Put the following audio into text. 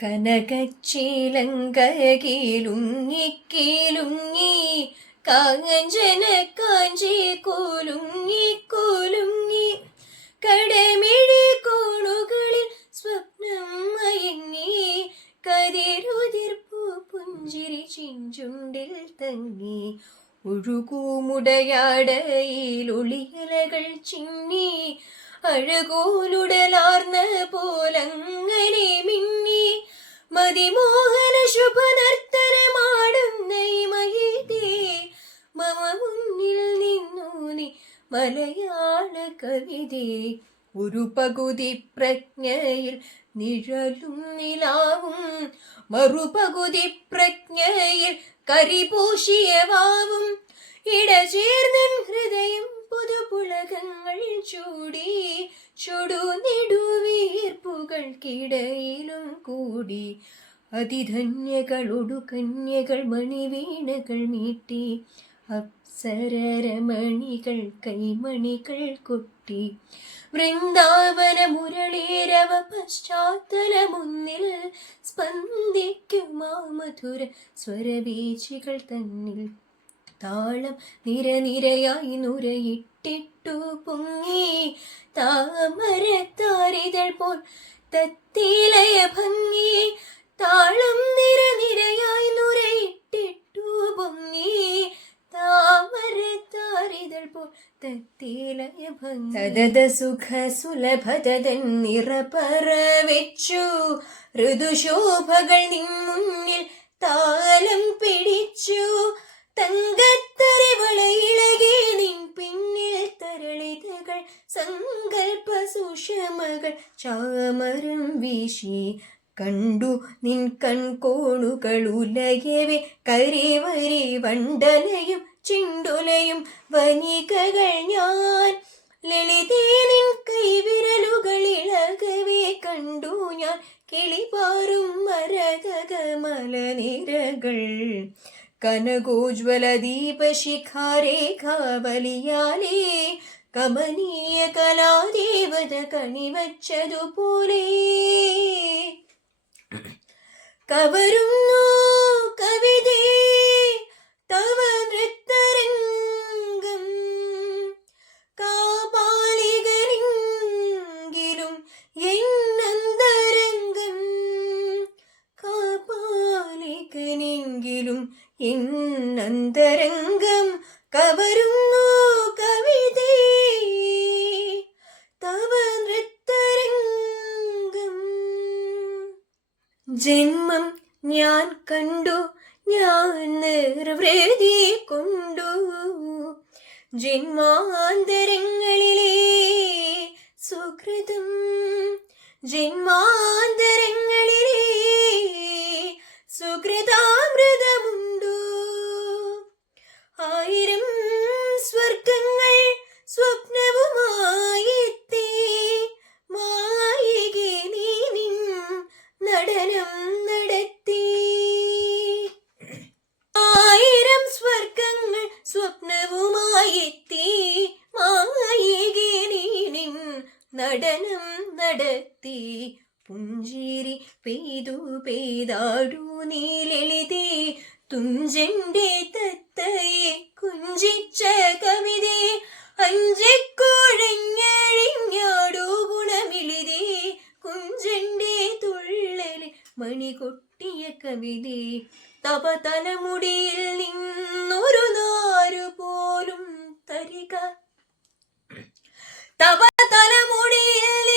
കനകച്ചിലങ്കയിലുങ്ങിക്കിലുങ്ങി കാഞ്ചന കാഞ്ചി കുലുങ്ങി കുലുങ്ങി കടമിഴി കോണുകളിൽ സ്വപ്നം മയങ്ങി കതിരുതിർപ്പു പുഞ്ചിരി ചിഞ്ചുണ്ടിൽ തങ്ങി ഒഴുകൂമുടയാടയിൽ ഒളിയലകൾ ചിന്നി അഴകോലുടലാർന്ന പോലങ്ങനെ മിന്നി മതിമോഹന ശുഭനർത്തരമാടുന്ന മഹിതേ മമ മുന്നിൽ നിന്നു നീ മലയാള കവിതേ. ഒരു പകുതി പ്രജ്ഞയിൽ നിഴലും നിലാവും മറുപകുതി പ്രജ്ഞയിൽ കരിപൂശിയ വാവും ഇടചേർന്നൻ ഹൃദയം പുതുപുളകങ്ങൾ ചൂടി ചുടുനെടുവീർപ്പുകൾക്കിടയിലും കൂടി അതിധന്യകളൊടു കന്യകൾ മണിവീണകൾ മീട്ടി അപ്സരമണികൾ കൈമണികൾ കൊട്ടി വൃന്ദാവന മുരളീരവ പശ്ചാത്തലമുന്നിൽ സ്പന്ദിക്കുമാ മധുര സ്വരവീചികൾ തന്നിൽ താളം നിരനിരയായി നുരയിട്ടിട്ടു പൊങ്ങി താമരത്താരിതൾ പോൽ തത്തിലയ ഭംഗി താളം നിരനിരയായി നുരയിട്ടിട്ടു പൊങ്ങി താമരത്താരിതൾ പോൽ തത്തിലയ ഭംഗി സദത സുഖ സുലഭതൻ നിറപറവെച്ചു ഋതുശോഭകൾ നിൻ മുന്നിൽ താലം പിടിച്ചു തങ്കത്തരവളയിളകി നിൻ പിന്നിൽ തരളിതകൾ സങ്കൽപ്പ സുഷമകൾ ചാമരം വീശി കണ്ടു നിൻ കൺകോണുകൾ ഉലയവെ കരിവരി വണ്ടലയും ചിണ്ടുലയും വനികകൾ ഞാൻ ലളിതേ നിൻ കൈവിരലുകൾ ഇളകവേ കണ്ടു ഞാൻ കിളിപാറും മരതകമലനിരകൾ കനകോജ്വല ദീപശിഖാരേഖാവലിയാലേ കമനീയ കലാദേവത കണിവച്ചതുപോലെ കവരുന്നു കവിതേ തവ നൃത്തരംഗം കാപാലികനെങ്കിലും എന്നന്തരംഗം കാപാലികനെങ്കിലും എന്നന്തരംഗം കവരുന്നു കവിതേ തവ നൃത്തരംഗം. ജന്മം ഞാൻ കണ്ടു ഞാൻ നിർവൃതി കൊണ്ടു ജന്മാന്തരങ്ങളിലെ സുകൃതം ജന്മാന്തരങ്ങളിലെ സുകൃതാമൃതമുണ്ടു ആയിരം സ്വർഗങ്ങൾ സ്വപ്നവുമായെത്തി മായികെ നീ നിൻ നടനം നടത്തി ആയിരം സ്വർഗങ്ങൾ സ്വപ്നവുമായെത്തി മായികെ നീ നിൻ നടനം നടത്തി പുഞ്ചിരി പെയ്തു പെയ്താടു നീ ലളിതേ തുഞ്ചന്റെ തത്തയെ കുഞ്ചിച്ച കവിതേ അഞ്ചിക്കുഴഞ്ഞഴിഞ്ഞാടു ഗുണമിളിതേ കുഞ്ചന്റെ തുള്ളലിൽ മണികൊട്ടിയ കവിതേ തപ തലമുടിയിൽ നിന്നൊരു നാരു പോലും തരിക തപ തലമുടിയിൽ